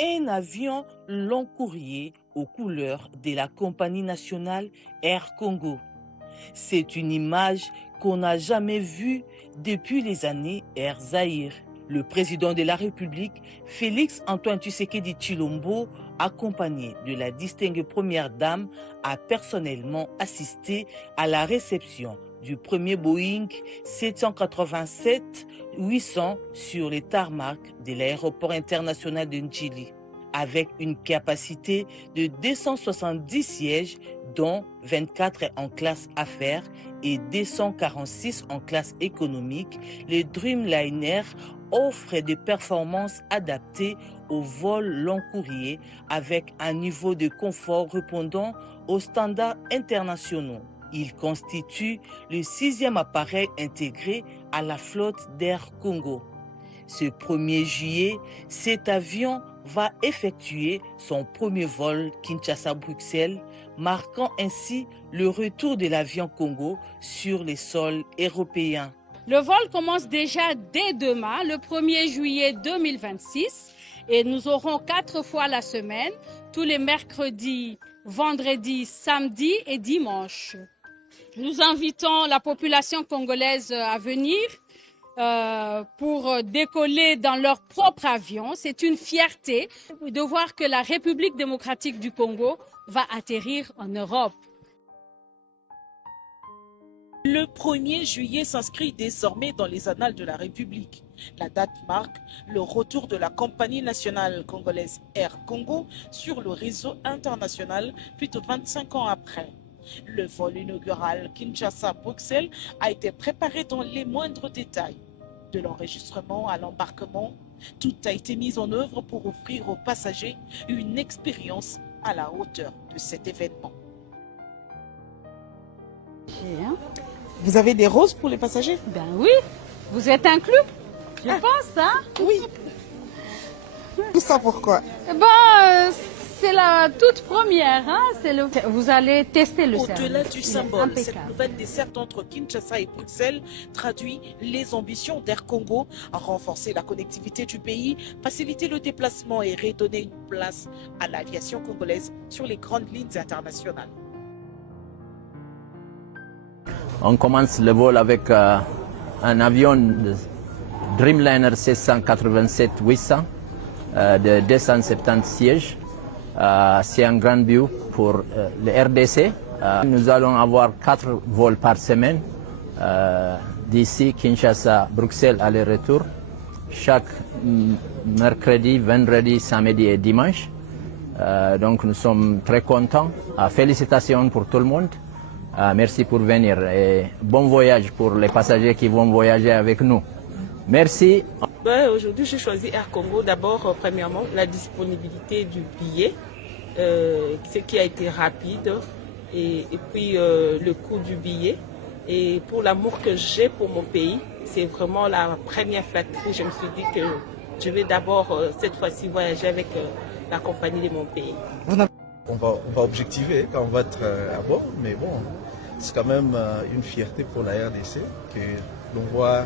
un avion long courrier aux couleurs de la compagnie nationale Air Congo. C'est une image qu'on n'a jamais vue depuis les années Air Zaïre. Le président de la République, Félix Antoine Tshisekedi Tshilombo, accompagné de la distinguée première dame, a personnellement assisté à la réception du premier Boeing 787-800 sur les tarmacs de l'aéroport international de Ndjili, avec une capacité de 270 sièges, dont 24 en classe affaires et 246 en classe économique. Le Dreamliner offre des performances adaptées au vol long courrier avec un niveau de confort répondant aux standards internationaux. Il constitue le 6e appareil intégré à la flotte d'Air Congo. Ce 1er juillet, cet avion va effectuer son premier vol Kinshasa-Bruxelles, marquant ainsi le retour de l'avion Congo sur les sols européens. Le vol commence déjà dès demain, le 1er juillet 2026, et nous aurons 4 fois la semaine, tous les mercredis, vendredis, samedis et dimanches. Nous invitons la population congolaise à venir pour décoller dans leur propre avion. C'est une fierté de voir que la République démocratique du Congo va atterrir en Europe. Le 1er juillet s'inscrit désormais dans les annales de la République. La date marque le retour de la compagnie nationale congolaise Air Congo sur le réseau international plus de 25 ans après. Le vol inaugural Kinshasa-Bruxelles a été préparé dans les moindres détails. De l'enregistrement à l'embarquement, tout a été mis en œuvre pour offrir aux passagers une expérience à la hauteur de cet événement. Vous avez des roses pour les passagers? Ben oui, vous êtes inclus, je pense, hein? Oui. Tout ça pourquoi? C'est la toute première, hein? Vous allez tester le service. Au-delà du symbole, cette nouvelle desserte entre Kinshasa et Bruxelles traduit les ambitions d'Air Congo à renforcer la connectivité du pays, faciliter le déplacement et redonner une place à l'aviation congolaise sur les grandes lignes internationales. On commence le vol avec un avion de Dreamliner 687-800 de 270 sièges. C'est un grand but pour le RDC. Nous allons avoir 4 vols par semaine d'ici Kinshasa, Bruxelles, aller-retour, chaque mercredi, vendredi, samedi et dimanche. Donc nous sommes très contents. Félicitations pour tout le monde. Merci pour venir et bon voyage pour les passagers qui vont voyager avec nous. Merci. Aujourd'hui, j'ai choisi Air Congo. D'abord, premièrement, la disponibilité du billet, ce qui a été rapide, et puis le coût du billet. Et pour l'amour que j'ai pour mon pays, c'est vraiment la première flatterie. Je me suis dit que je vais d'abord, cette fois-ci, voyager avec la compagnie de mon pays. On va objectiver quand on va être à bord, mais bon, c'est quand même une fierté pour la RDC que l'on voit,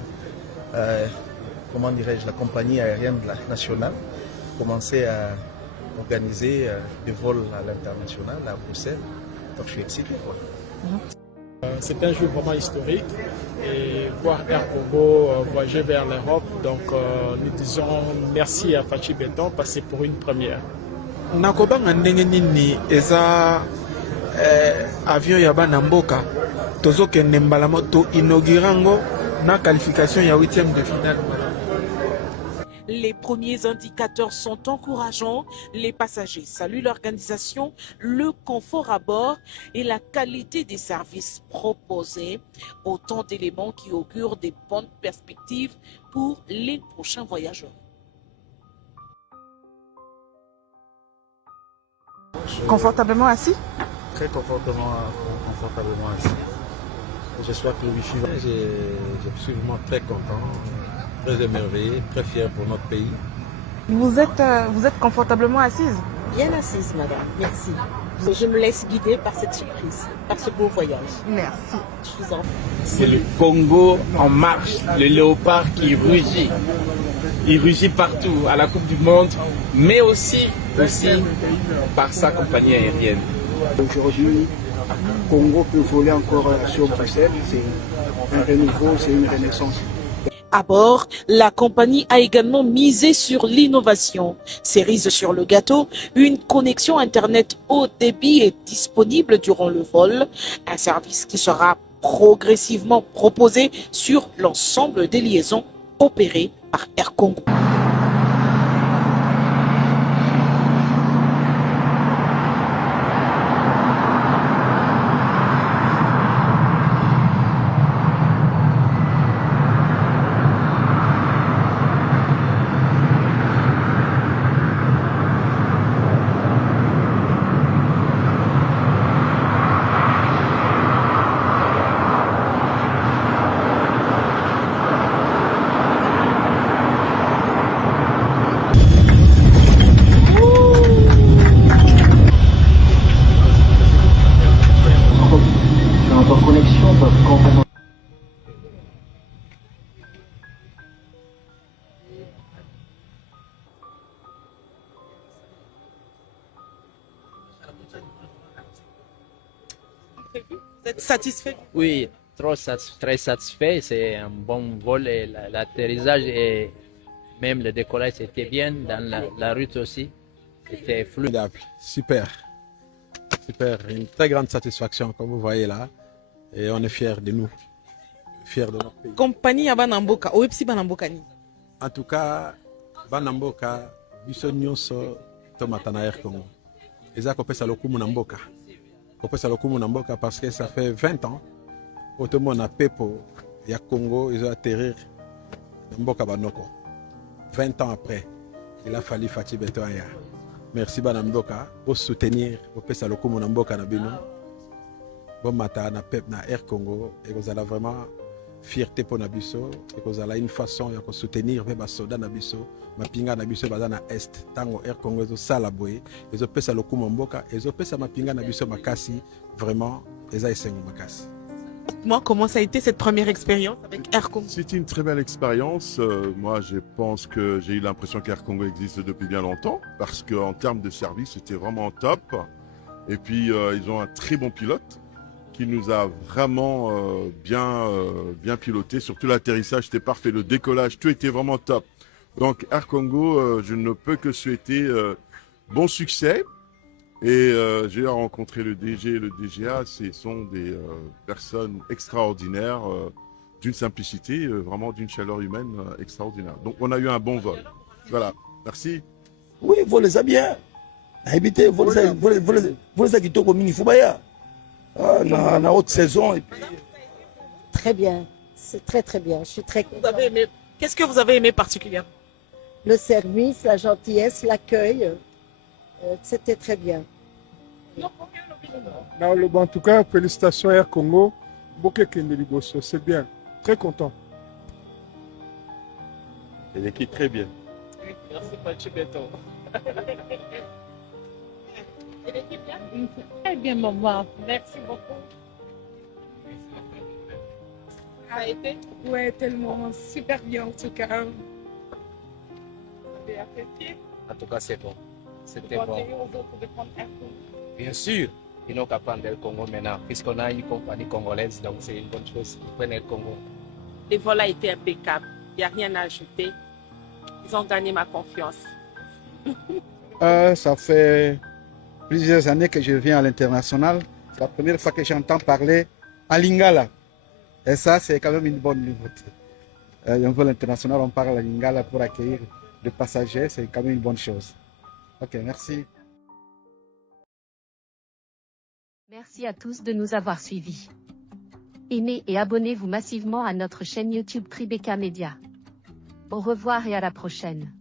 comment dirais-je, la compagnie aérienne nationale commencer à organiser des vols à l'international, à Bruxelles. Donc je suis excité. C'est un jour vraiment historique et voir Air Congo voyager vers l'Europe. Donc nous disons merci à Fachi Béton parce que c'est pour une première. Nakobanga ndenge nini eza avion ya bana mboka tozokende mbala moto inaugurango na qualification ya 8e de finale. Les premiers indicateurs sont encourageants. Les passagers saluent l'organisation, le confort à bord et la qualité des services proposés. Autant d'éléments qui augurent des bonnes perspectives pour les prochains voyageurs. Confortablement assis? Très confortablement assis. J'espère que le wifi va. Je suis vraiment très content, très émerveillé, très fier pour notre pays. Vous êtes confortablement assise? Bien assise, madame. Merci. Je me laisse guider par cette surprise, par ce beau voyage. Merci. C'est le Congo en marche, le léopard qui rugit. il rugit partout, à la Coupe du Monde, mais aussi par sa compagnie aérienne. Aujourd'hui, Congo peut voler encore sur Bruxelles, c'est un renouveau, c'est une renaissance. À bord, la compagnie a également misé sur l'innovation. Cerise sur le gâteau, une connexion Internet haut débit est disponible durant le vol, un service qui sera progressivement proposé sur l'ensemble des liaisons opérées par Air Congo. Vous êtes satisfait? Oui, très satisfait. C'est un bon vol et l'atterrissage et même le décollage était bien. Dans la route aussi, c'était fluide. Super. Super. Une très grande satisfaction, comme vous voyez là. Et on est fiers de nous. Fiers de notre pays. Compagnie à Banamboka, Oepsi Banamboka ni. En tout cas, Banamboka, biso nyonso tomatana Air Congo. Eza kopesa lokumu na mboka. Kopesa lokumu na mboka parce que ça fait 20 ans. Otomo na pepo ya Congo, ils ont atterrir na mboka banoko. 20 ans après, il a fallu Fachi Beton ya. Merci Banamboka pour soutenir, kopesa lokumu na mboka na bino. Bon matin na pep na Air Congo et vous allez vraiment fierté pour Nabiso et vous avez une façon de soutenir les soldats Nabiso mapinga Nabiso bazana est tango Air Congo ezo sala boye ezo pesa lokumu mboka ezo pesa mapinga Nabiso makasi vraiment eza esengo makasi. Moi, comment ça a été cette première expérience avec Air Congo? C'était une très belle expérience. Moi, je pense que j'ai eu l'impression qu'Air Congo existe depuis bien longtemps parce qu'en termes de service, c'était vraiment top. Et puis, ils ont un très bon pilote qui nous a vraiment bien piloté. Surtout l'atterrissage, c'était parfait. Le décollage, tout était vraiment top. Donc, Air Congo, je ne peux que souhaiter bon succès. Et j'ai rencontré le DG et le DGA. Ce sont des personnes extraordinaires, d'une simplicité, vraiment d'une chaleur humaine extraordinaire. Donc, on a eu un bon vol. Voilà. Merci. Oui, vous les avez bien. Habitez, vous les avez comme il faut bien. En haute saison. Très bien, c'est très bien. Je suis très contente. Qu'est-ce que vous avez aimé particulièrement? Le service, la gentillesse, l'accueil, c'était très bien. En tout cas, félicitations Air Congo. C'est bien, très content. Et l'équipe très bien. Merci Fachi Beton. Très bien, maman. Merci beaucoup. Ça a été? Ouais, tellement super bien en tout cas. Vous avez apprécié? En tout cas, c'est bon. C'était Vous bon. conseillez aux autres de prendre Air Congo? Bien sûr, ils n'ont qu'à prendre Air Congo maintenant, puisqu'on a une compagnie congolaise, donc c'est une bonne chose qu'ils prennent Air Congo. Les vols a été impeccable. Il n'y a rien à ajouter. Ils ont gagné ma confiance. Ça fait plusieurs années que je viens à l'international. C'est la première fois que j'entends parler à Lingala. Et ça, c'est quand même une bonne nouveauté. Un vol international, on parle à Lingala pour accueillir des passagers, c'est quand même une bonne chose. Ok, merci. Merci à tous de nous avoir suivis. Aimez et abonnez-vous massivement à notre chaîne YouTube Tribeca Media. Au revoir et à la prochaine.